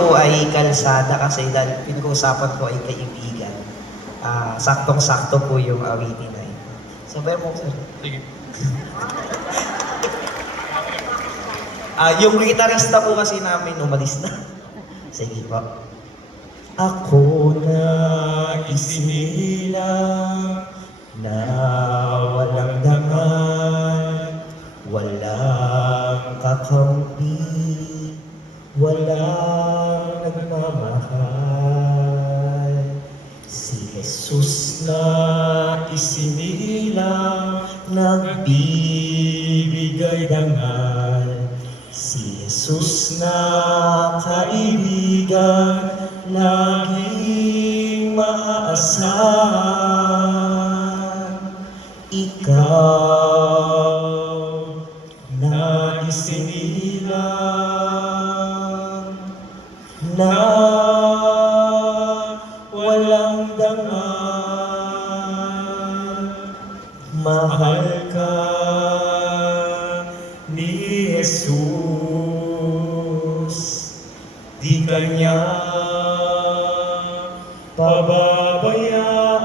Po ay kalsada kasi dahil pinag-uusapan ko ay kaibigan. Saktong-sakto po yung awitin na ito. Sabay mo, sir. Sige. Yung gitarista po kasi namin umalis na. Sige po. Ako na isinilang na walang dangal, walang kakampi, walang nagmamahal. Si Jesus na isinilang, nagbibigay dangal. Si Jesus na kaibigan, laging maaasahan. Ikaw na isinilang, na walang dangal, mahal ka ni Jesus, di kanya pababayaan.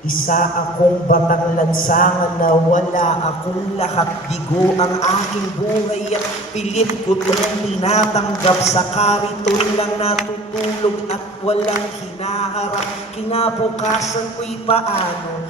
Isa akong batang lansangan na wala akong lahat, bigo ang aking buhay at pilit ko itong tinatanggap. Sa kariton lang natutulog at walang hinaharap. Kinabukasan ko'y paano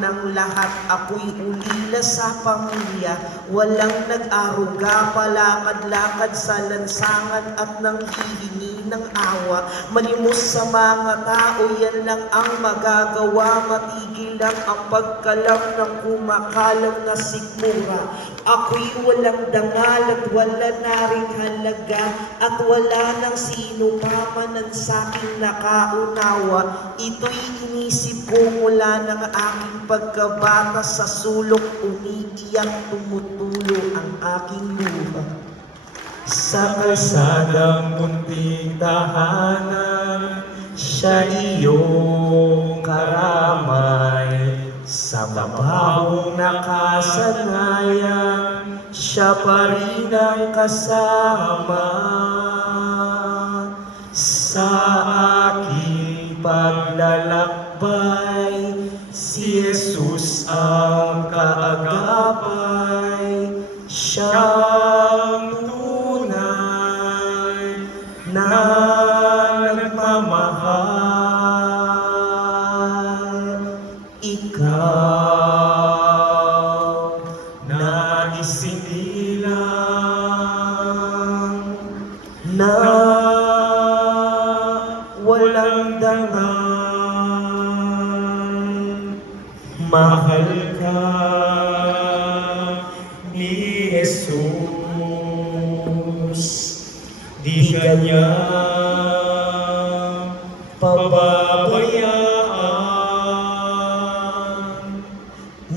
ng lahat? Ako'y ulila sa pamilya, walang nag-aruga, palakad-lakad sa lansangan at nanghihingi ng awa. Malimos sa mga tao, yan lang ang magagawa. Matigil lang ang pagkalam ng kumakalam na sikmura. Ako'y walang dangal at wala na rin halaga, at wala nang sino pa man ang sa'king nakaunawa. Ito'y inisip ko mula ng aking pagkabata, sa sulok umiiyak, tumutulo ang aking luha. Sa kalsadang munting tahanan, siya iyong karamay. Sa mabahong nakasanayan, siya pa rin ang kasama. Sa aking paglalakbay, si Jesus ang kaagapay. Siyang tunay na nagmamahal. Ikaw na isinilang, na walang dangal, mahal ka ni Jesus, di kanya pababayaan.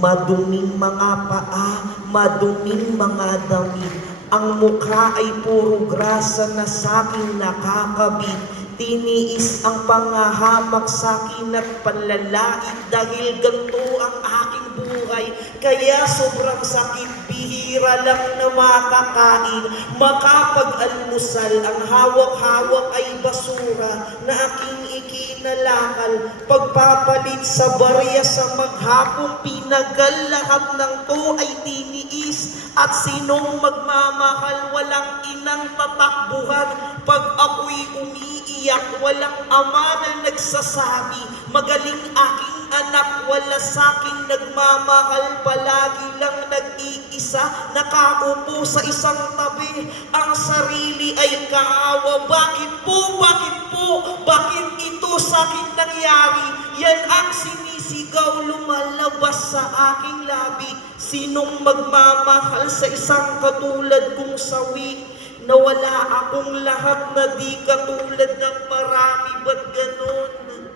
Maduming mga paa, maduming mga damit, ang mukha ay puro grasa na sa'king nakakabit. Tiniis ang pangahamak sa'kin at panlalait, dahil ganito ang aking buhay. Kaya sobrang sakit, bihira lang na makakain, makapag-almusal. Ang hawak-hawak ay basura na aking ikinalakal. Pagpapalit sa barya sa maghapong pinagal, lahat ng to ay tiniis. At sinong magmamahal, walang inang tatakbuhan. Pag ako'y umiiyak, walang ama na nagsasabi, magaling aking anak, wala sa'king nagmamahal. Palagi lang nag-iisa, nakaupo sa isang tabi, ang sarili ay kaawa. Bakit po? Bakit po? Bakit ito sa'kin nangyari? Yan ang sinisigaw, lumalabas sa aking labi. Sinong magmamahal sa isang katulad kong sawi, na wala akong lahat, na di katulad ng marami? Ba't ganon?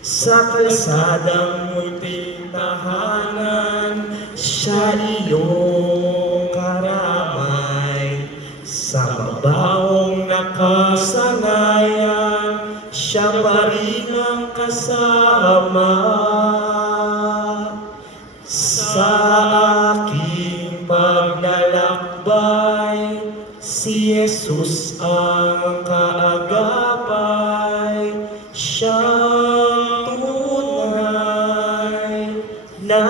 Sa kalsadang munting tahanan, siya iyong karamay. Sa mabahong nakasanayan, siya pa rin ang kasama. Sa aking paglalakbay, Si Jesus ang kaagapay, siyang tunay na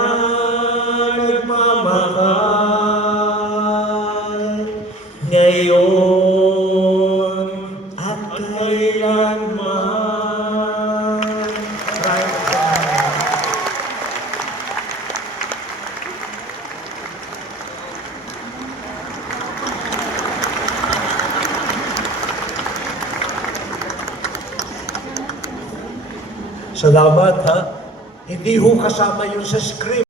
nagmamahal ngayon at kailanman. Salamat ha. Hindi ho kasama yun sa script.